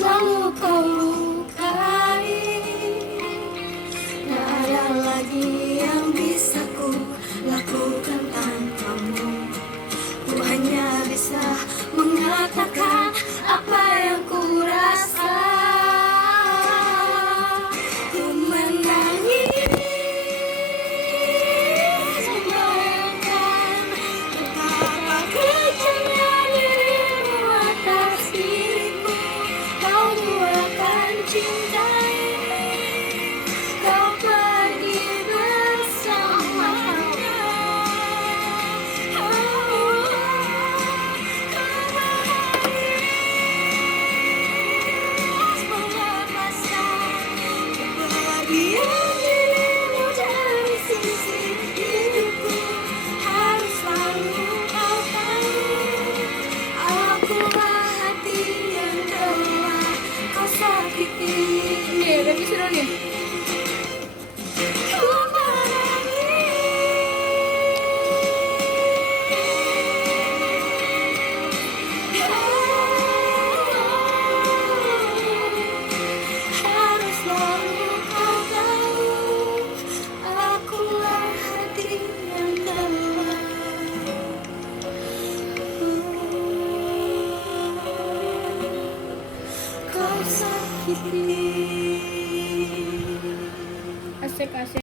selalu kau lukai. Tak ada lagi yang bisa ku lakukan tanpamu. Ku hanya bisa mengatakan apa yang ku rasa. Ku menangis membayangkan betapa kejamnya dirimu atas diriku. Kau luahkan cinta ini, kau pergi bersamanya. Kebahagiaan dirimu dari sisi hidupku harus selalu kau tahu. Akulah hati yang telah kau sakiti. Nih, udah bisa nih. Ku harus selalu kau tahu, akulah hati yang telah kau sakiti. Asik, asik.